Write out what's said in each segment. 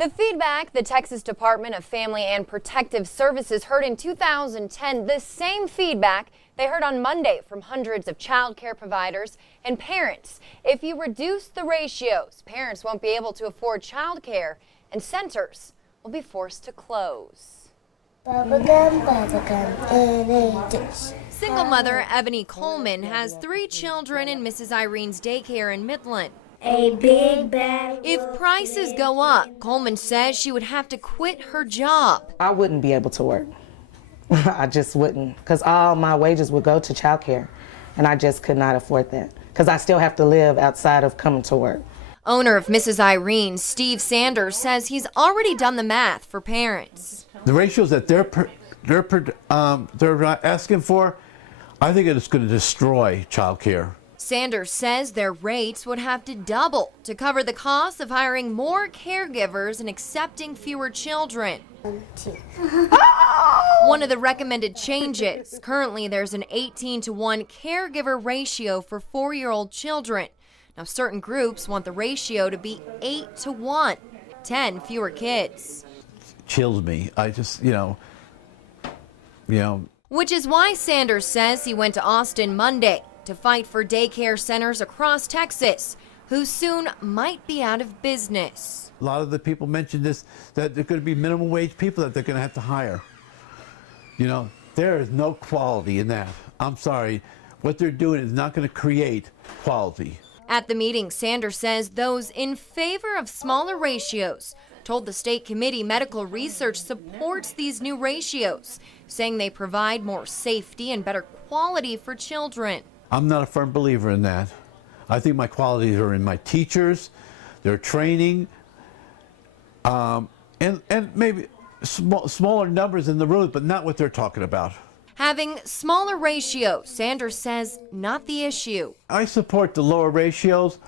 The feedback the Texas Department of Family and Protective Services heard in 2010, the same feedback they heard on Monday from hundreds of child care providers and parents. If you reduce the ratios, parents won't be able to afford child care and centers will be forced to close. Single mother Ebony Coleman has 3 children in Mrs. Irene's daycare in Midland. A big bad. If prices go up, Coleman says she would have to quit her job. I wouldn't be able to work. I just wouldn't, because all my wages would go to childcare, and I just could not afford that, because I still have to live outside of coming to work. Owner of Mrs. Irene, Steve Sanders, says he's already done the math for parents. The ratios that they're asking for, I think it's going to destroy childcare. Sanders says their rates would have to double to cover the cost of hiring more caregivers and accepting fewer children. One of the recommended changes, currently there's an 18-to-1 caregiver ratio for 4-year-old children. Now certain groups want the ratio to be 8-to-1, 10 fewer kids. Chills me. I just, Which is why Sanders says he went to Austin Monday to fight for daycare centers across Texas, who soon might be out of business. A lot of the people mentioned this, that they're going to be minimum wage people that they're going to have to hire. There is no quality in that. I'm sorry. What they're doing is not going to create quality. At the meeting, Sanders says those in favor of smaller ratios told the state committee medical research supports these new ratios, saying they provide more safety and better quality for children. I'm not a firm believer in that. I think my qualities are in my teachers, their training, and maybe smaller numbers in the rooms, but not what they're talking about. Having smaller ratios, Sanders says, not the issue. I support the lower ratios,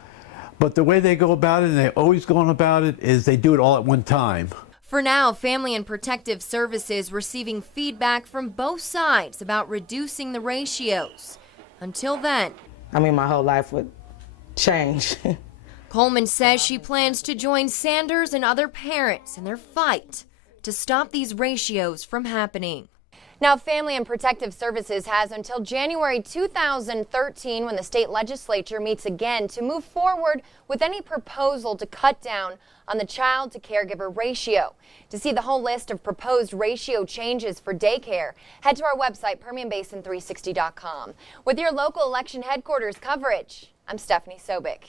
but the way they go about it, and they always go on about it, is they do it all at one time. For now, Family and Protective Services receiving feedback from both sides about reducing the ratios. Until then, my whole life would change. Coleman says she plans to join Sanders and other parents in their fight to stop these ratios from happening. Now, Family and Protective Services has until January 2013, when the state legislature meets again, to move forward with any proposal to cut down on the child to caregiver ratio. To see the whole list of proposed ratio changes for daycare, head to our website, PermianBasin360.com. With your local election headquarters coverage, I'm Stephanie Sobek.